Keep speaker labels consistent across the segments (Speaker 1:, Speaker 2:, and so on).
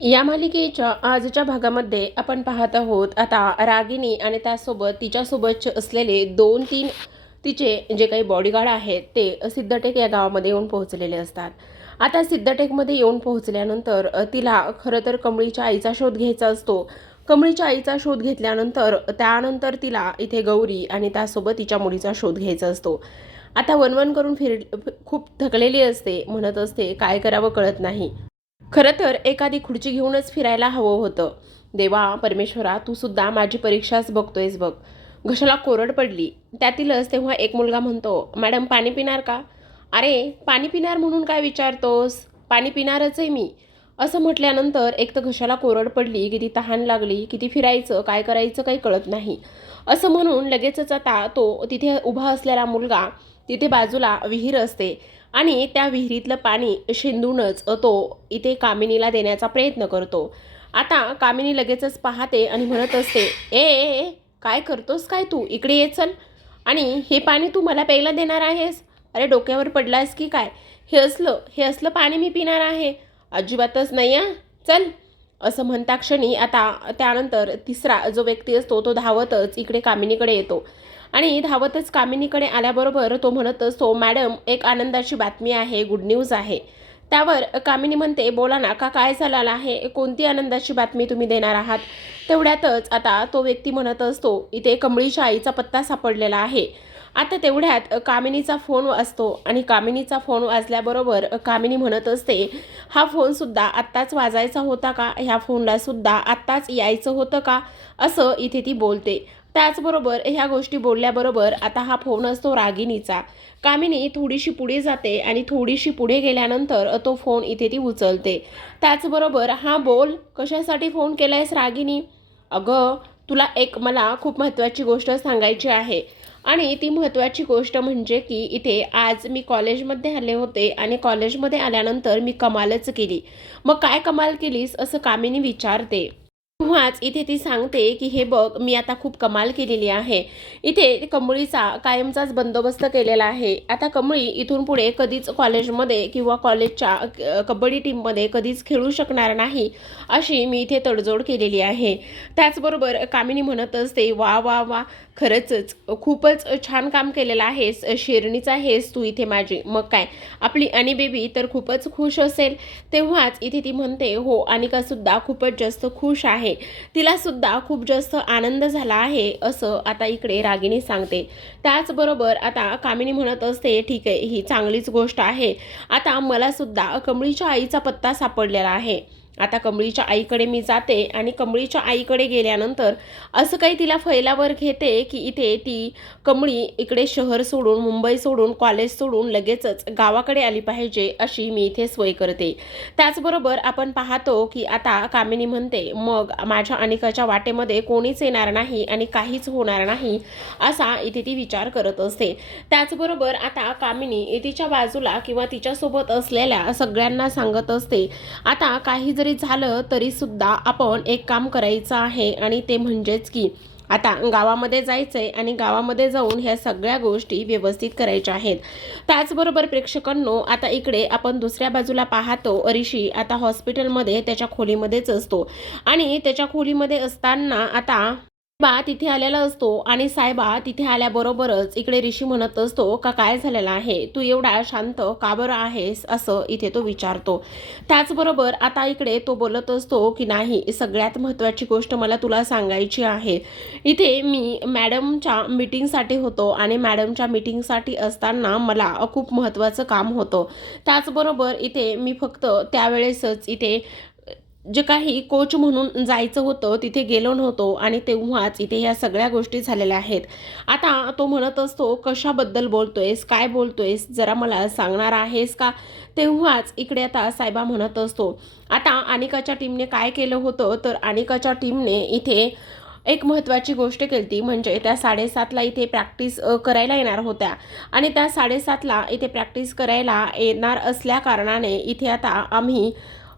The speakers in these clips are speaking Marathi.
Speaker 1: या मालिकेच्या आजच्या भागामध्ये आपण पाहत आहोत आता रागिनी आणि त्यासोबत तिच्यासोबतचे असलेले दोन तीन तिचे जे काही बॉडीगार्ड आहेत ते सिद्धटेक या गावामध्ये येऊन पोहोचलेले असतात. आता सिद्धटेकमध्ये येऊन पोहोचल्यानंतर तिला खरं तर कमळीच्या आईचा शोध घ्यायचा असतो. कमळीच्या आईचा शोध घेतल्यानंतर त्यानंतर तिला इथे गौरी आणि त्यासोबत तिच्या मुलीचा शोध घ्यायचा असतो. आता वनवन करून फिर खूप थकलेली असते म्हणत असते काय करावं कळत नाही. खरं तर एखादी खुर्ची घेऊनच फिरायला हवं होतं. देवा परमेश्वरा तू सुद्धा माझी परीक्षाच बघतोयस बघ. घशाला कोरड पडली. त्यातीलच तेव्हा एक मुलगा म्हणतो मॅडम पाणी पिणार का? अरे पाणी पिणार म्हणून काय विचारतोस? पाणी पिणारच आहे मी. असं म्हटल्यानंतर एक तर घशाला कोरड पडली किती तहान लागली किती फिरायचं काय करायचं काही कळत नाही. असं म्हणून लगेचच आता तो तिथे उभा असलेला मुलगा तिथे बाजूला विहीर असते. आणि त्या विहिरीतलं पाणी शेंदूनच तो इथे कामिनीला देण्याचा प्रयत्न करतो. आता कामिनी लगेचच पाहते आणि म्हणत असते ए ए ए, काय करतोस काय तू? इकडे ये चल. आणि हे पाणी तू मला प्यायला देणार आहेस? अरे डोक्यावर पडलायस की काय? हे असलं हे असलं पाणी मी पिणार आहे. अजिबातच नाही आ चल. असं म्हणता क्षणी आता त्यानंतर तिसरा जो व्यक्ती असतो तो धावतच इकडे कामिनीकडे येतो. आणि धावतच कामिनीकडे आल्याबरोबर तो म्हणत असतो मॅडम एक आनंदाची बातमी आहे गुड न्यूज आहे. त्यावर कामिनी म्हणते बोला ना का काय झालेलं आहे? कोणती आनंदाची बातमी तुम्ही देणार आहात? तेवढ्यातच आता तो व्यक्ती म्हणत असतो इथे कमळीच्या आईचा पत्ता सापडलेला आहे. आता तेवढ्यात कामिनीचा फोन वाजतो आणि कामिनीचा फोन वाजल्याबरोबर कामिनी म्हणत असते हा फोनसुद्धा आत्ताच वाजायचा होता का? ह्या फोनलासुद्धा आत्ताच यायचं होतं का? असं इथे ती बोलते. त्याचबरोबर ह्या गोष्टी बोलल्याबरोबर आता हा फोन असतो रागिनीचा कामिनी थोडीशी पुढे जाते आणि थोडीशी पुढे गेल्यानंतर तो फोन इथे ती उचलते. त्याचबरोबर हा बोल. कशासाठी फोन केला आहेस रागिनी अगं तुला एक मला खूप महत्त्वाची गोष्ट सांगायची आहे. आणि ती महत्त्वाची गोष्ट म्हणजे की इथे आज मी कॉलेजमध्ये आले होते आणि कॉलेजमध्ये आल्यानंतर मी कमालच केली. मग काय कमाल केलीस असं कामिनी विचारते. तेव्हाच इथे ती सांगते की हे बघ मी आता खूप कमाल केलेली आहे. इथे कमळीचा कायमचाच बंदोबस्त केलेला आहे. आता कमळी इथून पुढे कधीच कॉलेजमध्ये किंवा कॉलेजच्या कबड्डी टीममध्ये कधीच खेळू शकणार नाही अशी मी इथे तडजोड केलेली आहे. त्याचबरोबर कामिनी म्हणत असते वा वा वा खरंच खूपच छान काम केलेलं आहेस शेरणीचा आहेस तू इथे माझी. मग काय आपली आणि बेबी तर खूपच खुश असेल. तेव्हाच इथे ती म्हणते हो अनिकासुद्धा खूपच जास्त खुश आहे. तिलासुद्धा खूप जास्त आनंद झाला आहे असं आता इकडे रागिनी सांगते. त्याचबरोबर आता कामिनी म्हणत असते ठीक आहे ही चांगलीच गोष्ट आहे. आता मलासुद्धा कमळीच्या आईचा पत्ता सापडलेला आहे. आता कमळीच्या आईकडे मी जाते आणि कमळीच्या आईकडे गेल्यानंतर असं काही तिला फैलावर घेते की इथे ती कमळी इकडे शहर सोडून मुंबई सोडून कॉलेज सोडून लगेचच गावाकडे आली पाहिजे अशी मी इथे सोय करते. त्याचबरोबर आपण पाहतो की आता कामिनी म्हणते मग माझ्या अनिकाच्या वाटेमध्ये कोणीच येणार नाही आणि काहीच होणार नाही असा इथे ती विचार करत असते. त्याचबरोबर आता कामिनी तिच्या बाजूला किंवा तिच्यासोबत असलेल्या सगळ्यांना सांगत असते आता काही जरी झालं तरी सुद्धा आपण एक काम करायचं आहे आणि ते म्हणजेच की आता गावामध्ये जायचं आहे आणि गावामध्ये जाऊन ह्या सगळ्या गोष्टी व्यवस्थित करायच्या आहेत. त्याचबरोबर प्रेक्षकांनो आता इकडे आपण दुसऱ्या बाजूला पाहतो ऋषी आता हॉस्पिटलमध्ये त्याच्या खोलीमध्येच असतो. आणि त्याच्या खोलीमध्ये असताना आता बा तिथे आलेला असतो आणि साहेबा तिथे आल्याबरोबरच इकडे ऋषी म्हणत असतो का काय झालेलं आहे? तू एवढा शांत का बरं आहेस? असं इथे तो विचारतो. त्याचबरोबर आता इकडे तो बोलत असतो की नाही सगळ्यात महत्त्वाची गोष्ट मला तुला सांगायची आहे. इथे मी मॅडमच्या मीटिंगसाठी होतो आणि मॅडमच्या मीटिंगसाठी असताना मला खूप महत्त्वाचं काम होतं. त्याचबरोबर इथे मी फक्त त्यावेळेसच इथे जे काही कोच म्हणून जायचं होतं तिथे गेलो नव्हतो आणि तेव्हाच इथे ह्या सगळ्या गोष्टी झालेल्या आहेत. आता तो म्हणत असतो कशाबद्दल बोलतोयस? काय बोलतोयस? जरा मला सांगणार आहेस का? तेव्हाच इकडे आता साहेबा म्हणत असतो आता अनिकाच्या टीमने काय केलं होतं? तर अनिकाच्या टीमने इथे एक महत्त्वाची गोष्ट केली ती म्हणजे त्या साडेसातला इथे प्रॅक्टिस करायला येणार होत्या. आणि त्या साडेसातला इथे प्रॅक्टिस करायला येणार असल्या कारणाने इथे आता आम्ही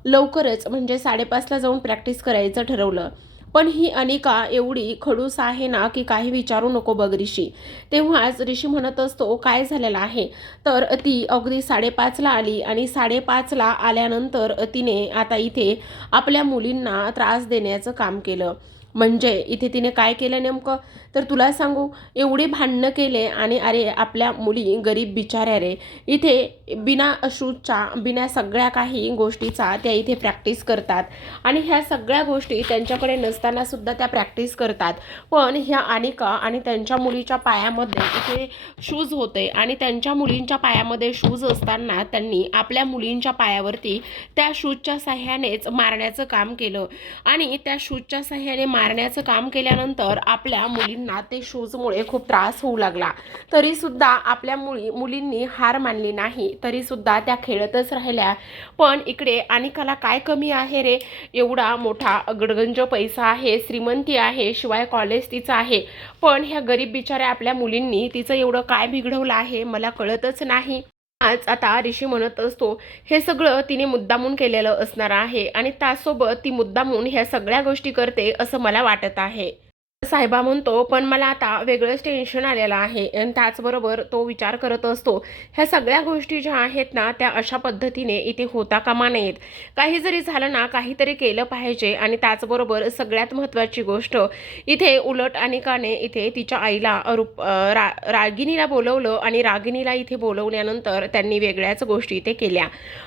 Speaker 1: लवकरच म्हणजे साडेपाचला जाऊन प्रॅक्टिस करायचं ठरवलं. पण ही अनिका एवढी खडूस आहे ना की काही विचारू नको बघ ऋषी तेव्हाच ऋषी म्हणत असतो काय झालेलं आहे? तर ती अगदी साडेपाचला आली आणि साडेपाचला आल्यानंतर तिने आता इथे आपल्या मुलींना त्रास देण्याचं काम केलं. म्हणजे इथे तिने काय केलं नेमकं? तर तुला सांगू एवढे भांडणं केले आणि अरे आपल्या मुली गरीब बिचाऱ्या रे. इथे बिना शूजच्या बिना सगळ्या काही गोष्टीचा त्या इथे प्रॅक्टिस करतात. आणि ह्या सगळ्या गोष्टी त्यांच्याकडे नसताना सुद्धा त्या प्रॅक्टिस करतात. पण ह्या अनिका आणि त्यांच्या मुलीच्या पायामध्ये इथे शूज होते आणि त्यांच्या मुलींच्या पायामध्ये शूज असताना त्यांनी आपल्या मुलींच्या पायावरती त्या शूजच्या साह्यानेच मारण्याचं काम केलं. आणि त्या शूजच्या साह्याने मारण्याचं काम केल्यानंतर आपल्या मुलींना ते शूजमुळे खूप त्रास होऊ लागला. तरीसुद्धा आपल्या मुली मुलींनी हार मानली नाही. तरीसुद्धा त्या खेळतच राहिल्या. पण इकडे अनिकाला काय कमी आहे रे? एवढा मोठा गडगंज पैसा आहे श्रीमंती आहे शिवाय कॉलेज तिचं आहे. पण ह्या गरीब बिचाऱ्या आपल्या मुलींनी तिचं एवढं काय बिघडवलं आहे? मला कळतच नाही. आज आता ऋषी म्हणत असतो हे सगळं तिने मुद्दामून केलेलं असणार आहे आणि त्यासोबत ती मुद्दामून ह्या सगळ्या गोष्टी करते असं मला वाटत आहे. साहेबा म्हणतो पण मला आता वेगळंच टेन्शन आलेलं आहे. आणि त्याचबरोबर तो विचार करत असतो ह्या सगळ्या गोष्टी ज्या आहेत ना त्या अशा पद्धतीने इथे होता कामा नयेत. काही जरी झालं ना काहीतरी केलं पाहिजे आणि त्याचबरोबर सगळ्यात महत्त्वाची गोष्ट इथे उलट अनिकाने इथे तिच्या आईला रूप रा रागिनीला बोलवलं आणि रागिनीला इथे बोलवल्यानंतर त्यांनी वेगळ्याच गोष्टी इथे केल्या.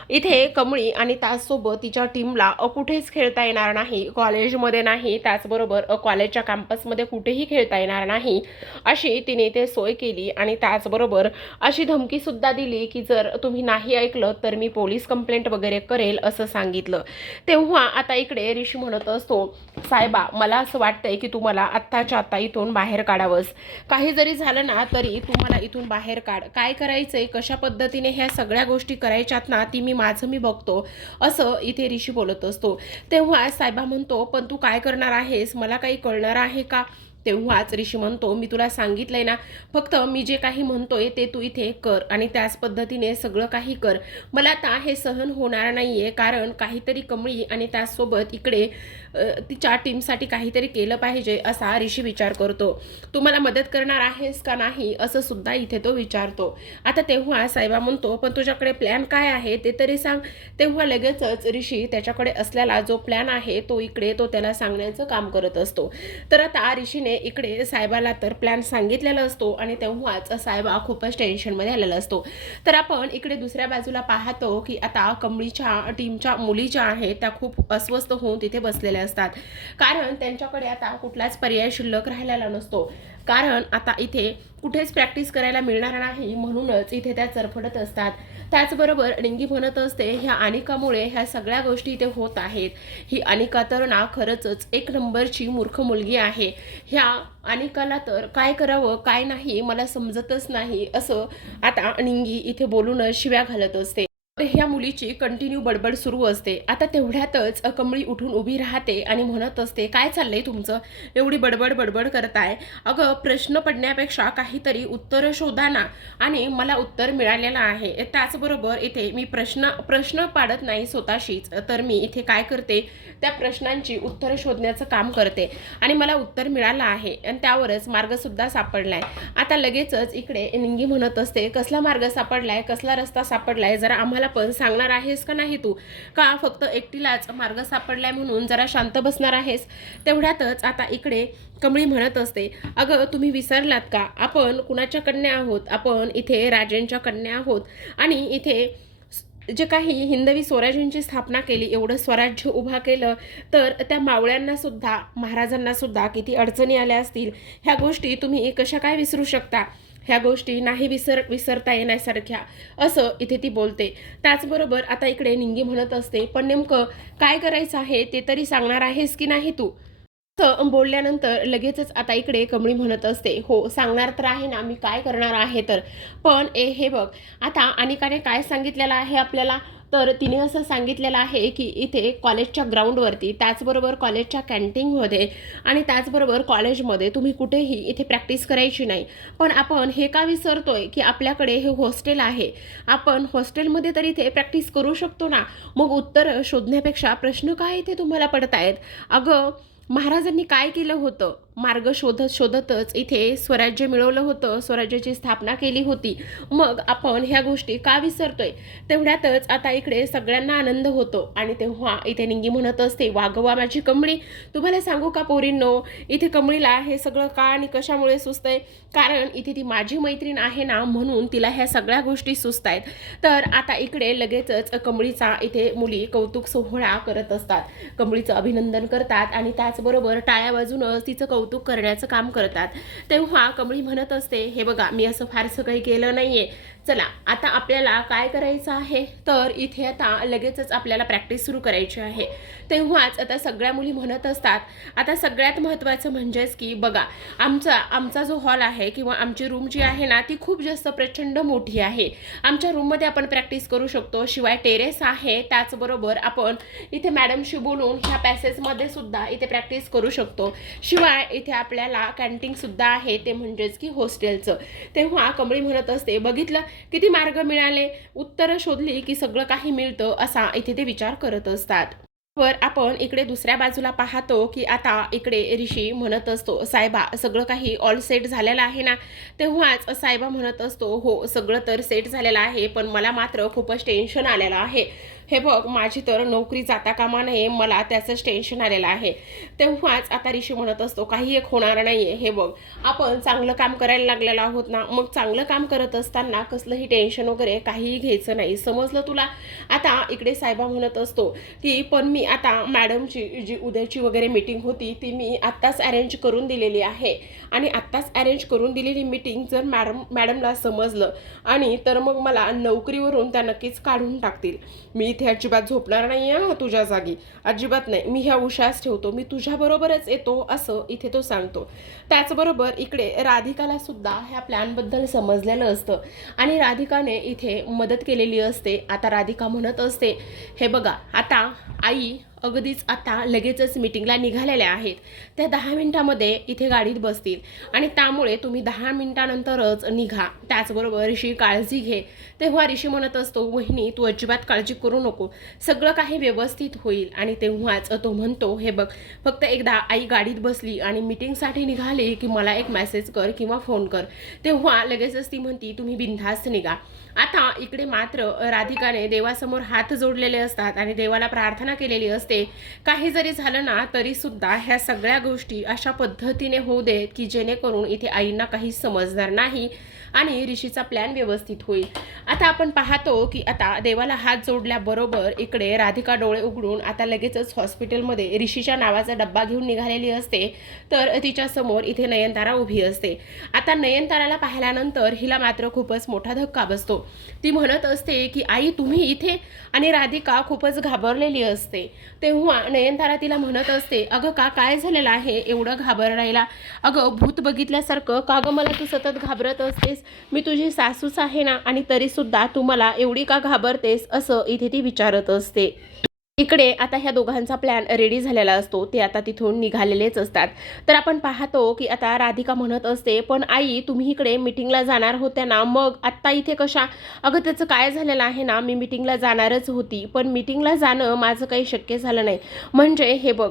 Speaker 1: इथे कमळी आणि त्याचसोबत तिच्या टीमला कुठेच खेळता येणार नाही कॉलेजमध्ये नाही त्याचबरोबर कॉलेजच्या कॅम्पस कॅम्पसमध्ये कुठेही खेळता येणार नाही. अशी तिने ते सोय केली आणि त्याचबरोबर अशी धमकीसुद्धा दिली की जर तुम्ही नाही ऐकलं तर मी पोलीस कंप्लेंट वगैरे करेल असं सांगितलं. तेव्हा आता इकडे ऋषी म्हणत असतो साहेबा मला असं वाटतंय की तुम्हाला आत्ताच्या आत्ता इथून बाहेर काढावंस. काही जरी झालं ना तरी तुम्हाला इथून बाहेर काढ. काय करायचंय? कशा पद्धतीने ह्या सगळ्या गोष्टी करायच्यात ना ती मी माझं मी बघतो. असं इथे ऋषी बोलत असतो. तेव्हा साहेबा म्हणतो पण तू काय करणार आहेस? मला काही कळणार आहे का? तेव्हाच ऋषी म्हणतो मी तुला सांगितलंय ना फक्त मी जे काही म्हणतोय ते तू इथे कर आणि त्याच पद्धतीने सगळं काही कर. मला आता हे सहन होणार नाहीये कारण काहीतरी कमळी आणि त्याचसोबत इकडे तिच्या टीमसाठी काहीतरी केलं पाहिजे असा ऋषी विचार करतो. तू मला मदत करणार आहेस का नाही असं सुद्धा इथे तो विचारतो. आता तेव्हा साहेबा म्हणतो पण तुझ्याकडे प्लॅन काय आहे ते तरी सांग. तेव्हा लगेचच ऋषी त्याच्याकडे असलेला जो प्लॅन आहे तो इकडे तो त्याला सांगण्याचं काम करत असतो. तर आता ऋषीने इकडे साहेबाला तर प्लॅन सांगितलेला असतो आणि तेव्हाच साहेबा खूपच टेन्शनमध्ये आलेला असतो. तर आपण इकडे दुसऱ्या बाजूला पाहतो की आता कमळीच्या टीमच्या मुली ज्या आहेत त्या खूप अस्वस्थ होऊन तिथे बसलेल्या असतात. कारण त्यांच्याकडे आता कुठलाच पर्याय शिल्लक राहिलेला नसतो. कारण आता इथे कुठेच प्रॅक्टिस करायला मिळणार नाही म्हणूनच इथे त्या चरफडत असतात. त्याचबरोबर निंगी म्हणत असते ह्या अनिकामुळे ह्या सगळ्या गोष्टी इथे होत आहेत. ही अनिका तर ना खरंच एक नंबरची मूर्ख मुलगी आहे. ह्या अनिकाला तर काय करावं काय नाही मला समजतच नाही असं आता निंगी इथे बोलूनच शिव्या घालत असते. ह्या मुलीची कंटिन्यू बडबड सुरू असते. आता तेवढ्यातच कमळी उठून उभी राहते आणि म्हणत असते काय चाललंय तुमचं? एवढी बडबड बडबड करताय. अगं प्रश्न पडण्यापेक्षा काहीतरी उत्तरं शोधा ना. आणि मला उत्तर मिळालेलं आहे. त्याचबरोबर इथे मी प्रश्न प्रश्न पाडत नाही स्वतःशीच. तर मी इथे काय करते? त्या प्रश्नांची उत्तरं शोधण्याचं काम करते. आणि मला उत्तर मिळालं आहे. आणि त्यावरच मार्गसुद्धा सापडलाय. आता लगेचच इकडे निंगी म्हणत असते कसला मार्ग सापडलाय? कसला रस्ता सापडलाय? जरा आम्हाला पण सांगणार आहेस का नाही तू? का फक्त एकटीलाच मार्ग सापडलाय म्हणून जरा शांत बसणार आहेस? तेवढ्यातच आता इकडे कमळी म्हणत असते अगं तुम्ही विसरलात का? आपण कुणाच्या कन्या आहोत? आपण इथे राजेंच्या कन्या आहोत. आणि इथे जे काही हिंदवी स्वराज्यांची स्थापना केली एवढं स्वराज्य उभा केलं तर त्या मावळ्यांना सुद्धा महाराजांना सुद्धा किती अडचणी आल्या असतील? ह्या गोष्टी तुम्ही कशा काय विसरू शकता? ह्या गोष्टी नाही विसर विसरता येण्यासारख्या. असं इथे ती बोलते. त्याचबरोबर आता इकडे निंगी म्हणत असते पण नेमकं काय करायचं आहे ते तरी सांगणार आहेस की नाही तू? असं बोलल्यानंतर लगेचच आता इकडे कमळी म्हणत असते हो सांगणार तर आहे ना मी काय करणार आहे तर. पण ए हे बघ आता अनिकाने काय सांगितलेलं आहे आपल्याला? तर तिने असं सांगितलेलं आहे की इथे कॉलेजच्या ग्राउंडवरती त्याचबरोबर कॉलेजच्या कॅन्टीनमध्ये आणि त्याचबरोबर कॉलेजमध्ये तुम्ही कुठेही इथे प्रॅक्टिस करायची नाही. पण आपण हे का विसरतोय की आपल्याकडे हे हॉस्टेल आहे? आपण हॉस्टेलमध्ये तर इथे प्रॅक्टिस करू शकतो ना? मग उत्तर शोधण्यापेक्षा प्रश्न काय इथे तुम्हाला पडत आहेत अगं महाराजांनी काय केलं होतं? मार्ग शोधत शोधतच इथे स्वराज्य मिळवलं होतं स्वराज्याची स्थापना केली होती. मग आपण ह्या गोष्टी का विसरतोय? तेवढ्यातच आता इकडे सगळ्यांना आनंद होतो. आणि तेव्हा इथे निंगी म्हणत असते वागवा माझी कमळी. तुम्हाला सांगू का पोरींनो इथे कमळीला हे सगळं का आणि कशामुळे सुचतंय? कारण इथे ती माझी मैत्रीण आहे ना म्हणून तिला ह्या सगळ्या गोष्टी सुचत आहेत तर आता इकडे लगेचच कमळीचा इथे मुली कौतुक सोहळा करत असतात. कमळीचं अभिनंदन करतात आणि त्याचबरोबर टाळ्या बाजूनच तिचं कौतुक करण्याचं काम करतात. तेव्हा कमळी म्हणत असते हे बघा मी असं फारसं काही केलं आहे चला आता आपल्याला काय करायचं आहे? तर इथे आता लगेचच आपल्याला प्रॅक्टिस सुरू करायची आहे. तेव्हाच आता सगळ्या मुली म्हणत असतात. आता सगळ्यात महत्त्वाचं म्हणजेच की बघा आमचा आमचा जो हॉल आहे किंवा आमची रूम जी आहे ना ती खूप जास्त प्रचंड मोठी आहे. आमच्या रूममध्ये आपण प्रॅक्टिस करू शकतो. शिवाय टेरेस आहे त्याचबरोबर आपण इथे मॅडमशी बोलून ह्या पॅसेजमध्ये सुद्धा इथे प्रॅक्टिस करू शकतो. शिवाय इथे आपल्याला कॅन्टीनसुद्धा आहे ते म्हणजेच की हॉस्टेलचं तेव्हा कमळी म्हणत असते बघितलं किती मार्ग मिळाले उत्तरं शोधली की सगळं काही मिळतं असा इथे ते विचार करत असतात. वर आपण इकडे दुसऱ्या बाजूला पाहतो की आता इकडे ऋषी म्हणत असतो साहेबा सगळं काही ऑल सेट झालेलं आहे ना? तेव्हाच साहेबा म्हणत असतो हो सगळं तर सेट झालेलं आहे पण मला मात्र खूपच टेन्शन आलेलं आहे. हे बघ माझी तर नोकरी जाता कामा नये मला त्याचंच टेन्शन आलेलं आहे. तेव्हाच आता ऋषी म्हणत असतो काही एक होणार नाही आहे हे बघ आपण चांगलं काम करायला लागलेलो आहोत ना मग चांगलं काम करत असताना कसलंही टेन्शन वगैरे काहीही घ्यायचं नाही. समजलं तुला? आता इकडे साहेबा म्हणत असतो की पण मी आता मॅडमची जी उद्याची वगैरे मीटिंग होती ती मी आत्ताच अरेंज करून दिलेली आहे. आणि आत्ताच अरेंज करून दिलेली मीटिंग जर मॅडम मॅडमला समजलं आणि तर मग मला नोकरीवरून त्या नक्कीच काढून टाकतील. मी इथे अजिबात झोपणार नाही आहे तुझ्या जागी. अजिबात नाही. मी ह्या उशास ठेवतो मी तुझ्याबरोबरच येतो असं इथे तो सांगतो. त्याचबरोबर इकडे राधिकाला सुद्धा ह्या प्लॅनबद्दल समजलेलं असतं. आणि राधिकाने इथे मदत केलेली असते. आता राधिका म्हणत असते हे बघा आता आई अगदीच आता लगेचच मिटिंगला निघालेल्या आहेत. त्या दहा मिनिटामध्ये इथे गाडीत बसतील. आणि त्यामुळे तुम्ही दहा मिनिटानंतरच निघा. त्याचबरोबर ऋषी काळजी घे. तेव्हा ऋषी म्हणत असतो वहिनी तू अजिबात काळजी करू नको. सगळं काही व्यवस्थित होईल. आणि तेव्हाच तो म्हणतो हे बघ फक्त एकदा आई गाडीत बसली आणि मिटिंगसाठी निघाली की मला एक मेसेज कर किंवा फोन कर. तेव्हा लगेचच ती म्हणती तुम्ही बिनधास्त निघा. आता इकडे मात्र राधिकाने देवासमोर हात जोडलेले असतात आणि देवाला प्रार्थना केलेली असते. काही जरी झालं ना तरी सुद्धा ह्या सगळ्या गोष्टी अशा पद्धतीने होऊ देत की जेणेकरून इथे आईंना काही समजणार नाही. आणि ऋषीचा प्लॅन व्यवस्थित होईल. आता आपण पाहतो की आता देवाला हात जोडल्याबरोबर इकडे राधिका डोळे उघडून आता लगेचच हॉस्पिटलमध्ये ऋषीच्या नावाचा डब्बा घेऊन निघालेली असते. तर तिच्या समोर इथे नयनतारा उभी असते. आता नयनताराला पाहिल्यानंतर हिला मात्र खूपच मोठा धक्का बसतो. ती म्हणत असते की आई तुम्ही इथे? आणि राधिका खूपच घाबरलेली असते. तेव्हा नयनतारा तिला म्हणत असते अगं का काय झालेलं आहे एवढं घाबरायला? अगं भूत बघितल्यासारखं का गं मला तू सतत घाबरत असतेस? मी तुझी सासूच आहे ना आणि तरीसुद्धा तू मला एवढी का घाबरतेस असं इथे ती विचारत असते. इकडे आता ह्या दोघांचा प्लॅन रेडी झालेला असतो. ते आता तिथून निघालेलेच असतात. तर आपण पाहतो की आता राधिका म्हणत असते पण आई तुम्ही इकडे मिटिंगला जाणार होत्या ना. मग आत्ता इथे कशा? अगं त्याचं काय झालेलं आहे ना? मी मिटिंगला जाणारच होती. पण मिटिंगला जाणं माझं काही शक्य झालं नाही. म्हणजे हे बघ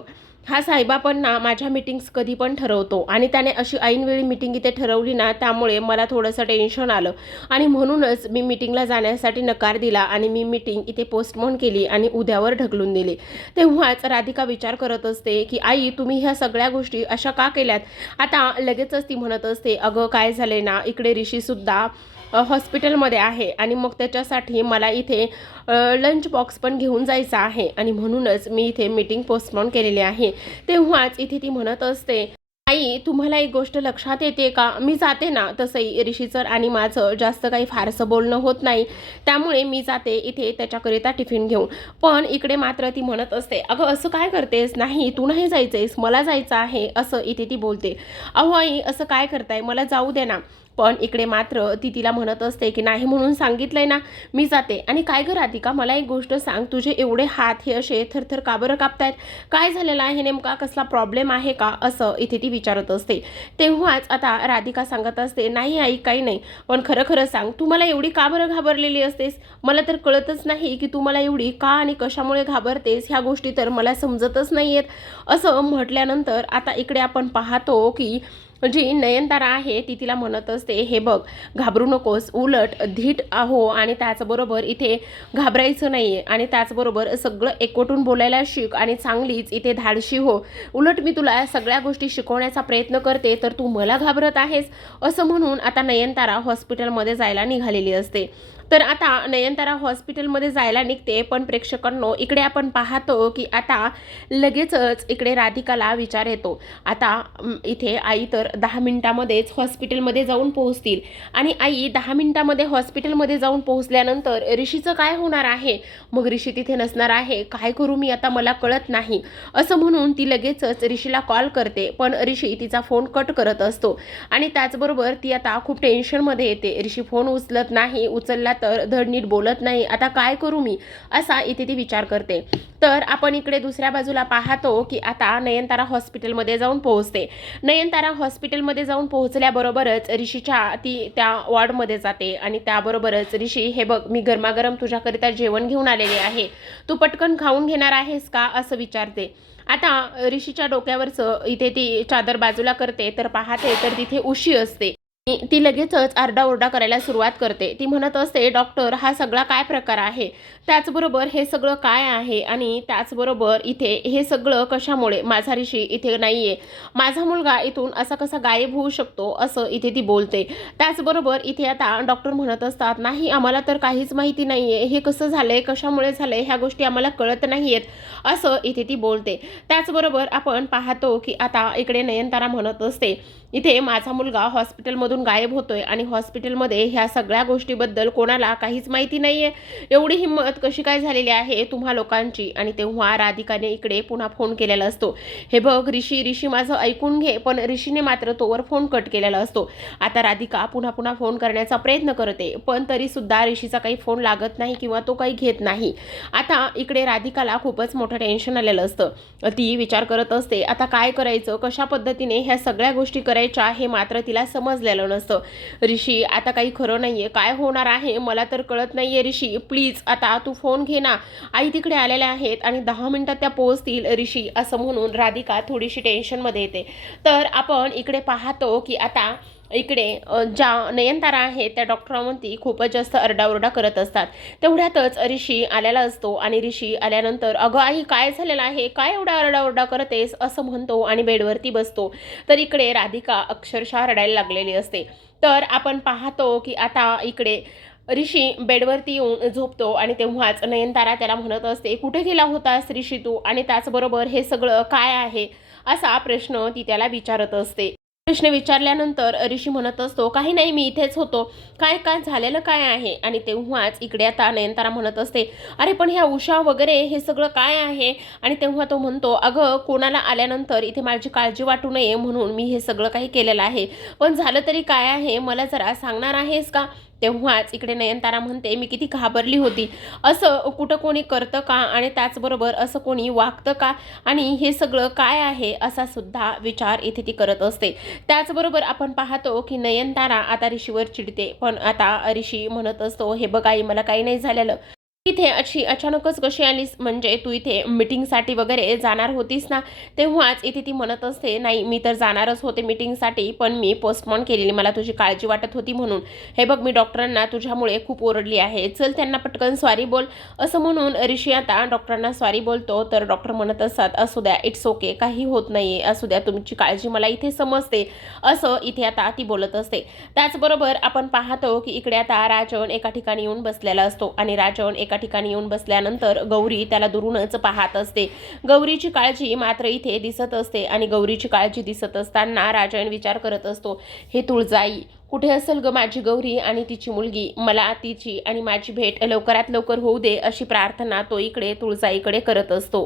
Speaker 1: हा साहेबा पण ना माझ्या मीटिंग्स कधी पण ठरवतो. आणि त्याने अशी ऐनवेळी मीटिंग इथे ठरवली ना त्यामुळे मला थोडंसं टेन्शन आलं. आणि म्हणूनच मी मीटिंगला जाण्यासाठी नकार दिला आणि मी मीटिंग इथे पोस्टपोन केली आणि उद्यावर ढकलून दिली. तेव्हाच राधिका विचार करत असते की आई तुम्ही ह्या सगळ्या गोष्टी अशा का केल्यात? आता लगेचच ती म्हणत असते अगं काय झाले ना इकडे ऋषीसुद्धा हॉस्पिटलमध्ये आहे आणि मग त्याच्यासाठी मला इथे लंच बॉक्स पण घेऊन जायचा आहे. आणि म्हणूनच मी इथे मीटिंग पोस्टपोन केलेली आहे. तेव्हाच इथे ती म्हणत असते आई तुम्हाला एक गोष्ट लक्षात येते का? मी जाते ना. तसंही ऋषीचर आणि माझं जास्त काही फारसं बोलणं होत नाही. त्यामुळे मी जाते इथे त्याच्याकरिता टिफिन घेऊन. पण इकडे मात्र ती म्हणत असते अगं असं काय करतेस? नाही तू नाही जायचं आहेस मला जायचं आहे. असं इथे ती बोलते. अहो आई असं काय करताय? मला जाऊ दे ना. पण इकडे मात्र ती तिला म्हणत असते की नाही म्हणून सांगितलंय ना मी जाते. आणि काय गं राधिका मला एक गोष्ट सांग तुझे एवढे हात हे असे थरथर का बरं कापतायत? काय झालेलं आहे? नेमका कसला प्रॉब्लेम आहे का? असं इथे ती विचारत असते. तेव्हाच आता राधिका सांगत असते नाही आई काही नाही. पण खरं खरं सांग तू मला एवढी का बरं घाबरलेली असतेस? मला तर कळतच नाही की तू मला एवढी का आणि कशामुळे घाबरतेस? ह्या गोष्टी तर मला समजतच नाही आहेत असं म्हटल्यानंतर आता इकडे आपण पाहतो की जी नयनतारा आहे ती तिला म्हणत असते हे बघ घाबरू नकोस उलट धीट आहो आणि त्याचबरोबर इथे घाबरायचं नाही आहे आणि त्याचबरोबर सगळं एकवटून बोलायला शिक आणि चांगलीच इथे धाडशी हो. उलट मी तुला सगळ्या गोष्टी शिकवण्याचा प्रयत्न करते तर तू मला घाबरत आहेस. असं म्हणून आता नयनतारा हॉस्पिटलमध्ये जायला निघालेली असते. तर आता नयनतारा हॉस्पिटलमध्ये जायला निघते पण प्रेक्षकांनो इकडे आपण पाहतो की आता लगेचच इकडे राधिकाला विचार येतो. आता इथे आई तर दहा मिनिटामध्येच हॉस्पिटलमध्ये जाऊन पोहोचतील. आणि आई दहा मिनिटामध्ये हॉस्पिटलमध्ये जाऊन पोहोचल्यानंतर ऋषीचं काय होणार आहे? मग ऋषी तिथे नसणार आहे. काय करू मी आता मला कळत नाही. असं म्हणून ती लगेचच ऋषीला कॉल करते. पण ऋषी तिचा फोन कट करत असतो. आणि त्याचबरोबर ती आता खूप टेन्शनमध्ये येते. ऋषी फोन उचलत नाही. उचलला तर धड नीट बोलत नाही. आता काय करू मी? असा इथे ती विचार करते. तर आपण इकडे दुसऱ्या बाजूला पाहतो की आता नयनतारा हॉस्पिटलमध्ये जाऊन पोहोचते. नयनतारा हॉस्पिटलमध्ये जाऊन पोहोचल्याबरोबरच ऋषीच्या ती त्या वॉर्डमध्ये जाते आणि त्याबरोबरच ऋषी हे बघ मी गरमागरम तुझ्याकरिता जेवण घेऊन आलेले आहे. तू पटकन खाऊन घेणार आहेस का? असं विचारते. आता ऋषीच्या डोक्यावरचं इथे ती चादर बाजूला करते तर पाहते तर तिथे उशी असते. ती लगेचच आरडाओरडा करायला सुरुवात करते. ती म्हणत असते डॉक्टर हा सगळा काय प्रकार आहे? त्याचबरोबर हे सगळं काय आहे? आणि त्याचबरोबर इथे हे सगळं कशामुळे? माझा ऋषी इथे नाही आहे माझा मुलगा इथून असा कसा गायब होऊ शकतो? असं इथे ती बोलते. त्याचबरोबर इथे आता डॉक्टर म्हणत असतात नाही आम्हाला तर काहीच माहिती नाही आहे हे कसं झालं आहे कशामुळे झालं आहे ह्या गोष्टी आम्हाला कळत नाही आहेत असं इथे ती बोलते. त्याचबरोबर आपण पाहतो की आता इकडे नयनतारा म्हणत असते इथे माझा मुलगा हॉस्पिटलमधून गायब होतोय आणि हॉस्पिटलमध्ये ह्या सगळ्या गोष्टीबद्दल कोणाला काहीच माहिती नाही आहे एवढी हिंमत कशी काय झालेली आहे तुम्हा लोकांची? आणि तेव्हा राधिकाने इकडे पुन्हा फोन केलेला असतो. हे बघ ऋषी ऋषी माझं ऐकून घे पण ऋषीने मात्र तोवर फोन कट केलेला असतो. आता राधिका पुन्हा पुन्हा फोन करण्याचा प्रयत्न करते पण तरी सुद्धा ऋषीचा काही फोन लागत नाही किंवा तो काही घेत नाही. आता इकडे राधिकाला खूपच मोठं टेन्शन आलेलं असतं. ती विचार करत असते आता काय करायचं? कशा पद्धतीने ह्या सगळ्या गोष्टी करायच्या? हे मात्र तिला समजलेलं नसतं. ऋषी आता काही खरं नाही आहे काय होणार आहे? मला तर कळत नाही आहे ऋषी. प्लीज आता तू फोन घे ना. आई तिकडे आलेल्या आहेत आणि दहा मिनटात त्या पोहोचतील ऋषी असं म्हणून राधिका थोडीशी टेन्शनमध्ये येते. तर आपण इकडे पाहतो की आता इकडे ज्या नयनतारा आहेत त्या डॉक्टरांवरती खूपच जास्त अरडाओरडा करत असतात. तेवढ्यातच ऋषी आलेला असतो आणि ऋषी आल्यानंतर अगं आई काय झालेलं आहे? काय एवढा अरडाओरडा करतेस? असं म्हणतो आणि बेडवरती बसतो. तर इकडे राधिका अक्षरशः रडायला लागलेली असते. तर आपण पाहतो की आता इकडे ऋषी बेडवरती येऊन झोपतो आणि तेव्हाच नयनतारा त्याला म्हणत असते कुठे गेला होतास ऋषी तू? आणि त्याचबरोबर हे सगळं काय आहे? असा प्रश्न ती त्याला विचारत असते. प्रश्न विचारल्यानंतर ऋषी म्हणत असतो काही नाही मी इथेच होतो. काय काय झालेलं काय आहे? आणि तेव्हाच इकडे आता नयनतारा म्हणत असते अरे पण ह्या उषा वगैरे हे सगळं काय आहे? आणि तेव्हा तो म्हणतो अगं कोणाला आल्यानंतर इथे माझी काळजी वाटू नये म्हणून मी हे सगळं काही केलेलं आहे. पण झालं तरी काय आहे? मला जरा सांगणार आहेस का? तेव्हाच इकडे नयनतारा म्हणते मी किती घाबरली होती. असं कुठं कोणी करतं का? आणि त्याचबरोबर असं कोणी वागतं का? आणि हे सगळं काय आहे असा सुद्धा विचार इथे ती करत असते. त्याचबरोबर आपण पाहतो की नयनतारा आता ऋषीवर चिडते. पण आता ऋषी म्हणत असतो हे बघाई मला काही नाही झालेलं. इथे अशी अचानकच कशी आलीस? म्हणजे तू इथे मिटिंगसाठी वगैरे जाणार होतीस ना? तेव्हाच इथे ती म्हणत असते नाही मी तर जाणारच होते मिटिंगसाठी पण मी पोस्टमॉन केलेली. मला तुझी काळजी वाटत होती म्हणून. हे बघ मी डॉक्टरांना तुझ्यामुळे खूप ओरडली आहे. चल त्यांना पटकन सॉरी बोल. असं म्हणून ऋषी आता डॉक्टरांना सॉरी बोलतो. तर डॉक्टर म्हणत असतात असू द्या इट्स ओके काही होत नाही आहे असू द्या तुमची काळजी मला इथे समजते. असं इथे आता ती बोलत असते. त्याचबरोबर आपण पाहतो की इकडे आता राजन एका ठिकाणी येऊन बसलेला असतो. आणि राजन एका ठिकाणी येऊन बसल्यानंतर गौरी त्याला दुरूनच पाहत असते. गौरीची काळजी मात्र इथे दिसत असते आणि गौरीची काळजी दिसत असताना राजन विचार करत असतो हे तुळजाई कुठे असेल ग माझी गौरी आणि तिची मुलगी? मला तिची आणि माझी भेट लवकरात लवकर होऊ दे अशी प्रार्थना तो इकडे तुळजाईकडे करत असतो.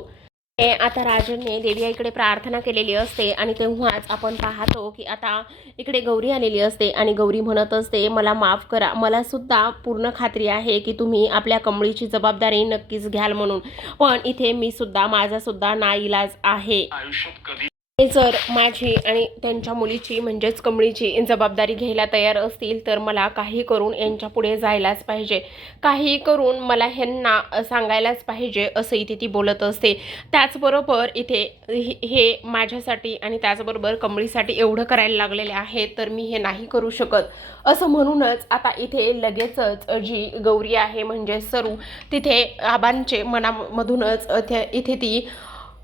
Speaker 1: आता राजनने देवी आईकडे प्रार्थना केलेली असते आणि तेव्हाच आपण पाहतो की आता इकडे गौरी आलेली असते आणि गौरी म्हणत असते मला माफ करा. मला सुद्धा पूर्ण खात्री आहे की तुम्ही आपल्या कमळीची जबाबदारी नक्कीच घ्याल म्हणून. पण इथे मी सुद्धा माझा सुद्धा नाईलाज आहे.
Speaker 2: आयुष्यात कधी
Speaker 1: जर माझी आणि त्यांच्या मुलीची म्हणजेच कमळीची जबाबदारी घ्यायला तयार असतील तर मला काही करून यांच्या पुढे जायलाच पाहिजे. काही करून मला ह्यांना सांगायलाच पाहिजे असं इथे ती बोलत असते. त्याचबरोबर इथे हे- हे माझ्यासाठी आणि त्याचबरोबर कमळीसाठी एवढं करायला लागलेले आहे तर मी हे नाही करू शकत. असं म्हणूनच आता इथे लगेचच जी गौरी आहे म्हणजे सरू तिथे आबांचे मनामधूनच इथे ती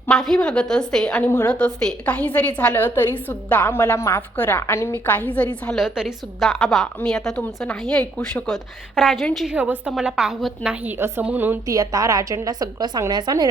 Speaker 1: माफी मागत असते आणि म्हणत असते काही जरी झालं तरी सुद्धा मला माफ करा आणि मी काही जरी झालं तरी सुद्धा आबा मी आता तुमचं नाही ऐकू शकत. राजनची ही अवस्था मला पाहवत नाही असं म्हणून ती आता राजनला सगळं सांगण्याचा निर्णय